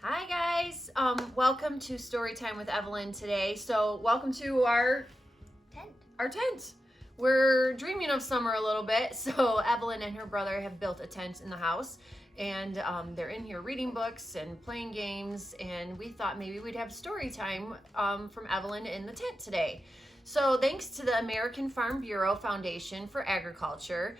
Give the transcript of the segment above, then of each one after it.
Hi guys, welcome to Storytime with Evelyn today. So welcome to our tent. We're dreaming of summer a little bit. So Evelyn and her brother have built a tent in the house, and they're in here reading books and playing games, and we thought maybe we'd have story time from Evelyn in the tent today. So thanks to the American Farm Bureau Foundation for Agriculture,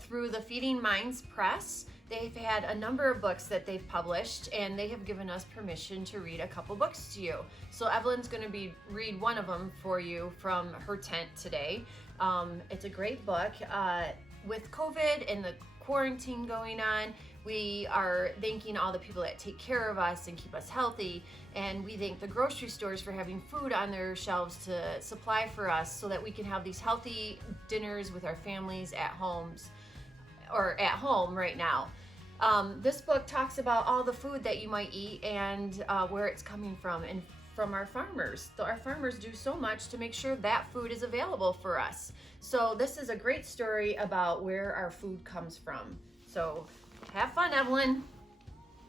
through the Feeding Minds Press, they've had a number of books that they've published, and they have given us permission to read a couple books to you. So Evelyn's going to read one of them for you from her tent today. It's a great book. With COVID and the quarantine going on, we are thanking all the people that take care of us and keep us healthy, and we thank the grocery stores for having food on their shelves to supply for us so that we can have these healthy dinners with our families at homes or at home right now. This book talks about all the food that you might eat and where it's coming from, and from our farmers. So our farmers do so much to make sure that food is available for us. So this is a great story about where our food comes from. So have fun, Evelyn.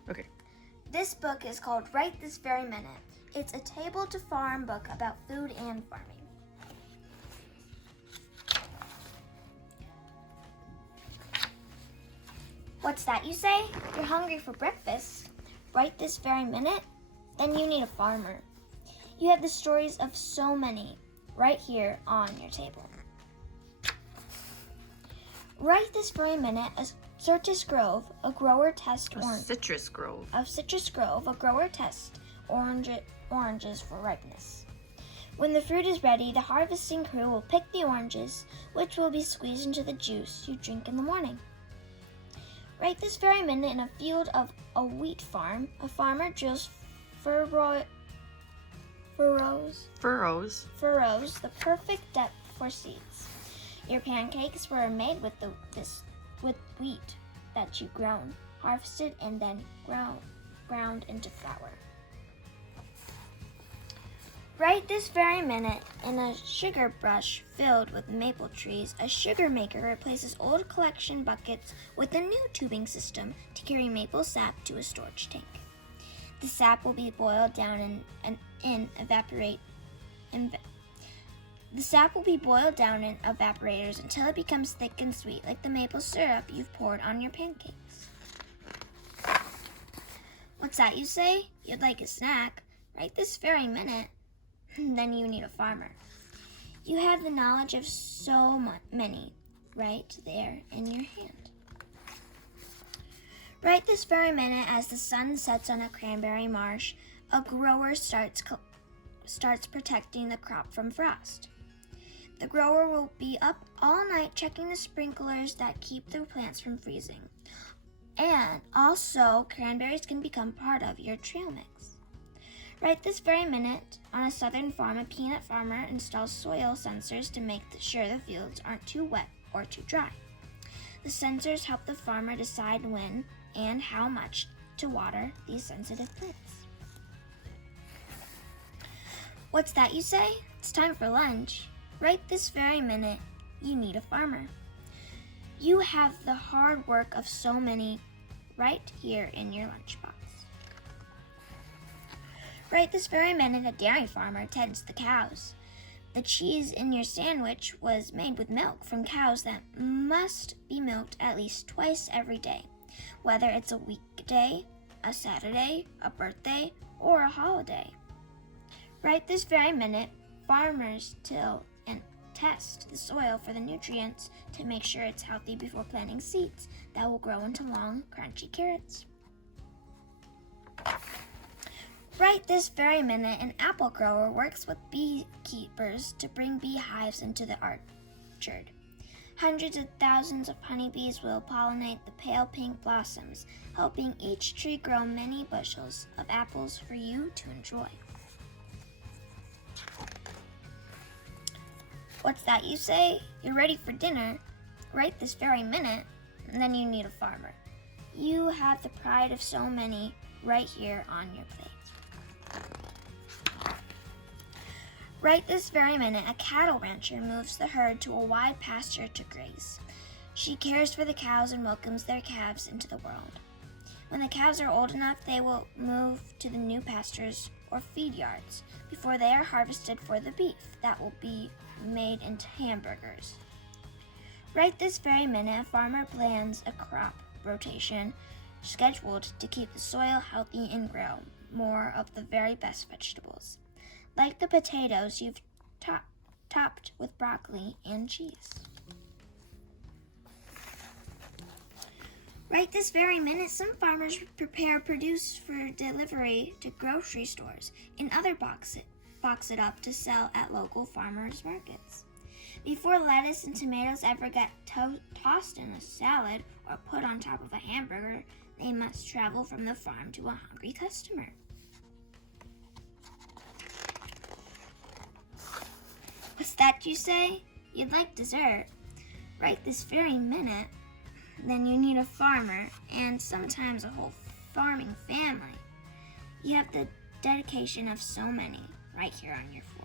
Okay. This book is called Right This Very Minute. It's a table to farm book about food and farming. What's that you say? You're hungry for breakfast? Right this very minute? Then you need a farmer. You have the stories of so many right here on your table. Right this very minute, a Citrus Grove, a grower tests oranges for ripeness. When the fruit is ready, the harvesting crew will pick the oranges, which will be squeezed into the juice you drink in the morning. Right this very minute, in a field of a wheat farm, a farmer drills furrows, the perfect depth for seeds. Your pancakes were made with wheat that you grown, harvested, and then ground into flour. Right this very minute, in a sugar brush filled with maple trees, a sugar maker replaces old collection buckets with a new tubing system to carry maple sap to a storage tank. The sap will be boiled down in evaporators until it becomes thick and sweet, like the maple syrup you've poured on your pancakes. What's that you say? You'd like a snack? Right this very minute? Then you need a farmer. You have the knowledge of so many right there in your hand. Right this very minute, as the sun sets on a cranberry marsh, a grower starts protecting the crop from frost. The grower will be up all night checking the sprinklers that keep the plants from freezing. And also, cranberries can become part of your trail mix. Right this very minute, on a southern farm, a peanut farmer installs soil sensors to make sure the fields aren't too wet or too dry. The sensors help the farmer decide when and how much to water these sensitive plants. What's that you say? It's time for lunch. Right this very minute, you need a farmer. You have the hard work of so many right here in your lunchbox. Right this very minute, a dairy farmer tends the cows. The cheese in your sandwich was made with milk from cows that must be milked at least twice every day, whether it's a weekday, a Saturday, a birthday, or a holiday. Right this very minute, farmers till and test the soil for the nutrients to make sure it's healthy before planting seeds that will grow into long, crunchy carrots. Right this very minute, an apple grower works with beekeepers to bring beehives into the orchard. Hundreds of thousands of honeybees will pollinate the pale pink blossoms, helping each tree grow many bushels of apples for you to enjoy. What's that you say? You're ready for dinner right this very minute, and then you need a farmer. You have the pride of so many right here on your plate. Right this very minute, a cattle rancher moves the herd to a wide pasture to graze. She cares for the cows and welcomes their calves into the world. When the calves are old enough, they will move to the new pastures or feed yards before they are harvested for the beef that will be made into hamburgers. Right this very minute, a farmer plans a crop rotation scheduled to keep the soil healthy and grow more of the very best vegetables, like the potatoes you've topped with broccoli and cheese. Right this very minute, some farmers prepare produce for delivery to grocery stores and other box it up to sell at local farmers markets. Before lettuce and tomatoes ever get tossed in a salad or put on top of a hamburger, they must travel from the farm to a hungry customer. What's that you say? You'd like dessert? Right this very minute, then you need a farmer and sometimes a whole farming family. You have the dedication of so many right here on your fork.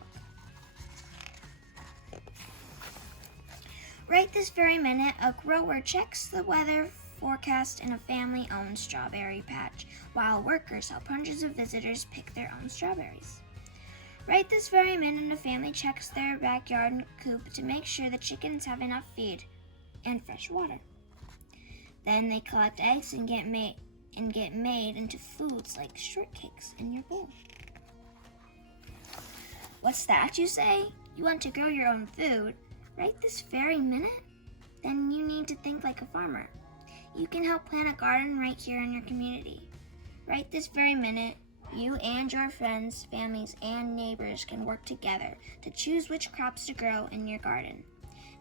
Right this very minute, a grower checks the weather forecast in a family-owned strawberry patch while workers help hundreds of visitors pick their own strawberries. Right this very minute, a family checks their backyard and coop to make sure the chickens have enough feed and fresh water. Then they collect eggs and get made into foods like shortcakes in your bowl. What's that you say? You want to grow your own food? Right this very minute? Then you need to think like a farmer. You can help plant a garden right here in your community. Right this very minute, you and your friends, families, and neighbors can work together to choose which crops to grow in your garden.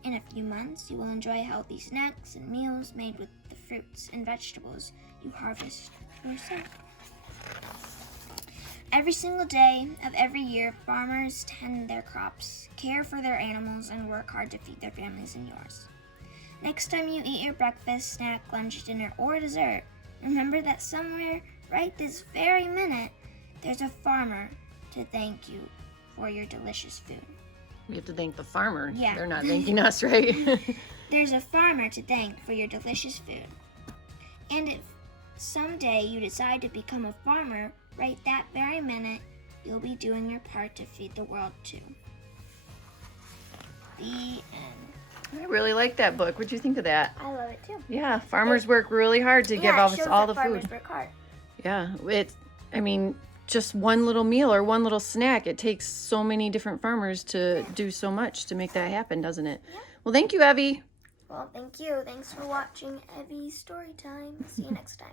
In a few months, you will enjoy healthy snacks and meals made with the fruits and vegetables you harvest yourself. Every single day of every year, farmers tend their crops, care for their animals, and work hard to feed their families and yours. Next time you eat your breakfast, snack, lunch, dinner, or dessert, remember that somewhere right this very minute, there's a farmer to thank you for your delicious food. We have to thank the farmer. Yeah. They're not thanking us, right? There's a farmer to thank for your delicious food. And if someday you decide to become a farmer, right that very minute, you'll be doing your part to feed the world too. The end. I really like that book. What'd you think of that? I love it too. Yeah, farmers work really hard to give us all the farmers food. work hard. Yeah, just one little meal or one little snack, it takes so many different farmers to do so much to make that happen, doesn't it? Yeah. Well, thank you, Evie. Well, thank you. Thanks for watching Evie's Story Time. See you next time.